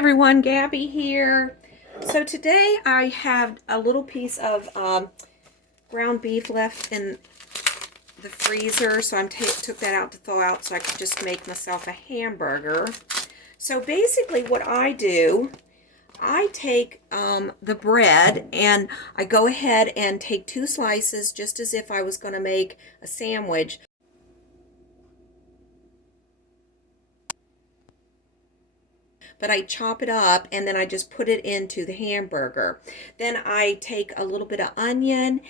everyone, Gabby here. So today I have a little piece of ground beef left in the freezer, so I took that out to thaw out so I could just make myself a hamburger. So basically what I do, I take the bread and I go ahead and take 2 slices just as if I was going to make a sandwich. But I chop it up and then I just put it into the hamburger. Then I take a little bit of onion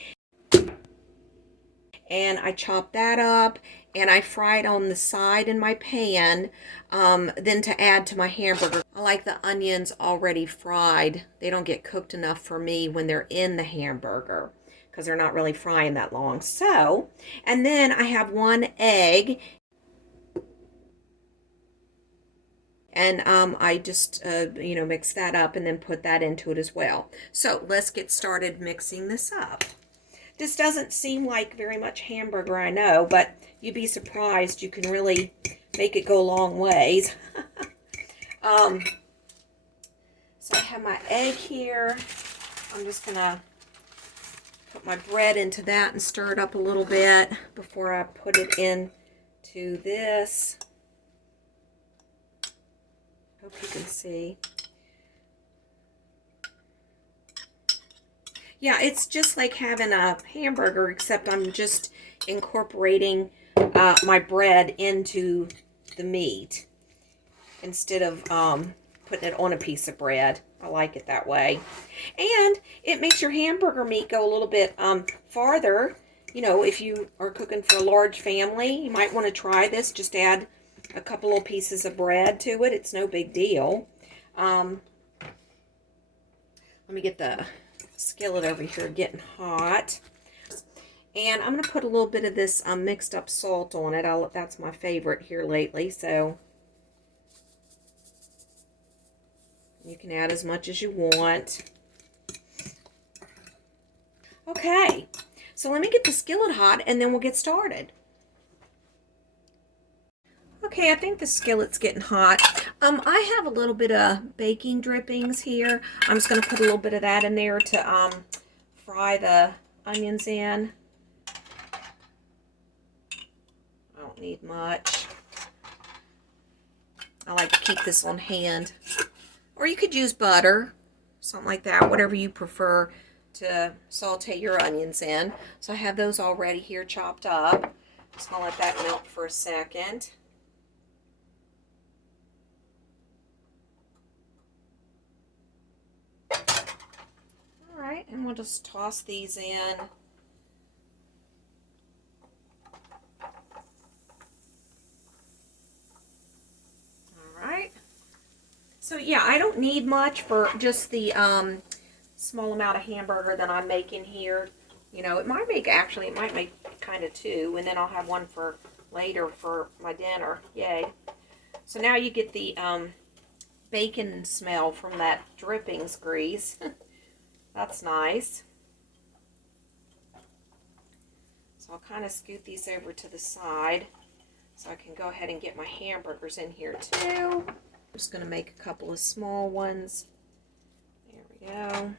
and I chop that up and I fry it on the side in my pan, then to add to my hamburger. I like the onions already fried. They don't get cooked enough for me when they're in the hamburger because they're not really frying that long. So, and then I have 1 egg. And I just, mix that up and then put that into it as well. So let's get started mixing this up. This doesn't seem like very much hamburger, I know, but you'd be surprised. You can really make it go long ways. So I have my egg here. I'm just going to put my bread into that and stir it up a little bit before I put it into this. Hope you can see. Yeah, it's just like having a hamburger, except I'm just incorporating my bread into the meat instead of putting it on a piece of bread. I like it that way. And it makes your hamburger meat go a little bit farther. You know, if you are cooking for a large family, you might want to try this. Just add a couple of pieces of bread to it. It's no big deal. Let me get the skillet over here getting hot. And I'm going to put a little bit of this mixed up salt on it. That's my favorite here lately. So you can add as much as you want. Okay. So let me get the skillet hot and then we'll get started. Okay, I think the skillet's getting hot. I have a little bit of baking drippings here. I'm just going to put a little bit of that in there to fry the onions in. I don't need much. I like to keep this on hand. Or you could use butter, something like that, whatever you prefer to saute your onions in. So I have those already here chopped up. Just going to let that melt for a second. Alright, and we'll just toss these in. Alright. So yeah, I don't need much for just the small amount of hamburger that I'm making here. You know, it might make kind of 2, and then I'll have one for later for my dinner. Yay. So now you get the bacon smell from that drippings grease. That's nice. So I'll kind of scoot these over to the side so I can go ahead and get my hamburgers in here too. I'm just going to make a couple of small ones. There we go.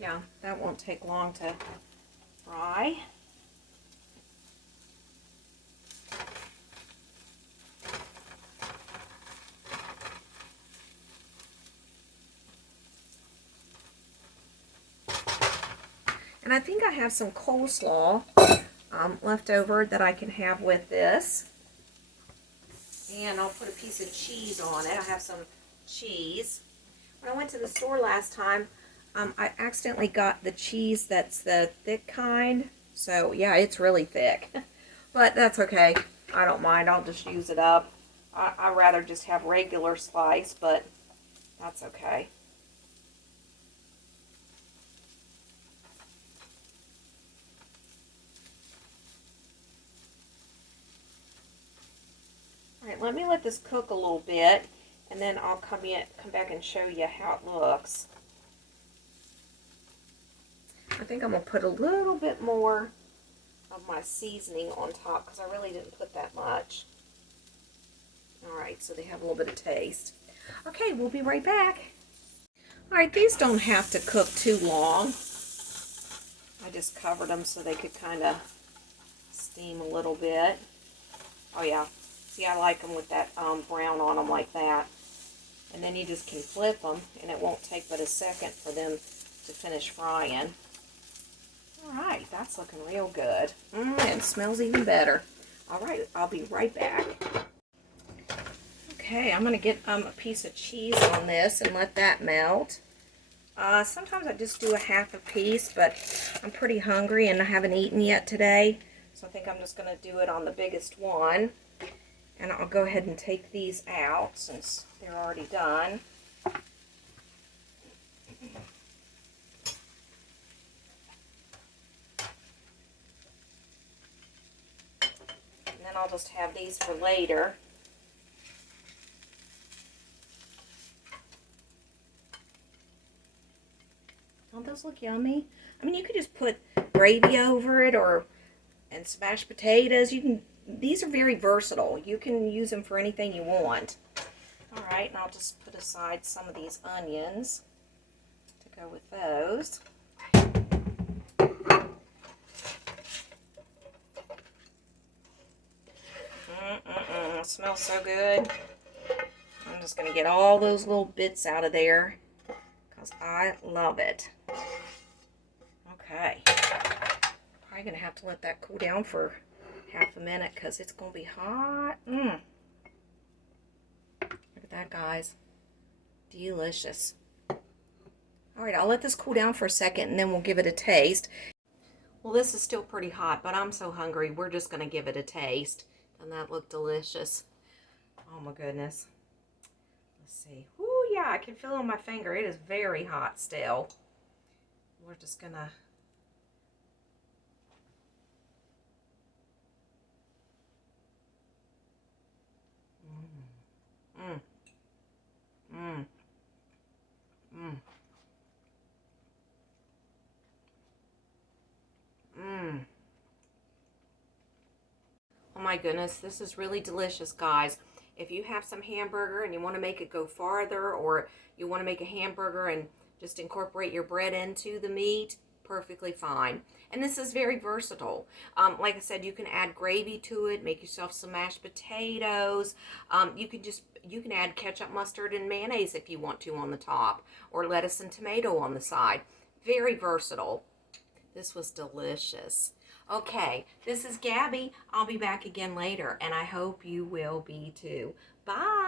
Yeah, that won't take long to fry. And I think I have some coleslaw left over that I can have with this. And I'll put a piece of cheese on it. I have some cheese. When I went to the store last time, I accidentally got the cheese that's the thick kind. So, yeah, it's really thick. But that's okay. I don't mind. I'll just use it up. I rather just have regular slice, but that's okay. All right, let me let this cook a little bit, and then I'll come back and show you how it looks. I think I'm going to put a little bit more of my seasoning on top because I really didn't put that much. Alright, so they have a little bit of taste. Okay, we'll be right back. Alright, these don't have to cook too long. I just covered them so they could kind of steam a little bit. Oh yeah, see, I like them with that brown on them like that. And then you just can flip them, and it won't take but a second for them to finish frying. Alright, that's looking real good. And smells even better. Alright, I'll be right back. Okay, I'm going to get a piece of cheese on this and let that melt. Sometimes I just do a half a piece, but I'm pretty hungry and I haven't eaten yet today. So I think I'm just going to do it on the biggest one. And I'll go ahead and take these out since they're already done. And then I'll just have these for later. Don't those look yummy? I mean, you could just put gravy over it and smashed potatoes. These are very versatile. You can use them for anything you want. All right, and I'll just put aside some of these onions to go with those. It smells so good. I'm just going to get all those little bits out of there because I love it. Okay. Probably going to have to let that cool down for half a minute because it's going to be hot. Look at that, guys. Delicious. Alright, I'll let this cool down for a second and then we'll give it a taste. Well, this is still pretty hot, but I'm so hungry. We're just going to give it a taste. Doesn't that look delicious? Oh my goodness. Let's see. Ooh, yeah, I can feel it on my finger. It is very hot still. We're just going to... Oh my goodness, this is really delicious, guys. If you have some hamburger and you want to make it go farther, or you want to make a hamburger and just incorporate your bread into the meat, perfectly fine. And this is very versatile. Like I said, you can add gravy to it, make yourself some mashed potatoes. You can add ketchup, mustard, and mayonnaise if you want to on the top, or lettuce and tomato on the side. Very versatile. This was delicious. Okay, this is Gabby. I'll be back again later, and I hope you will be too. Bye.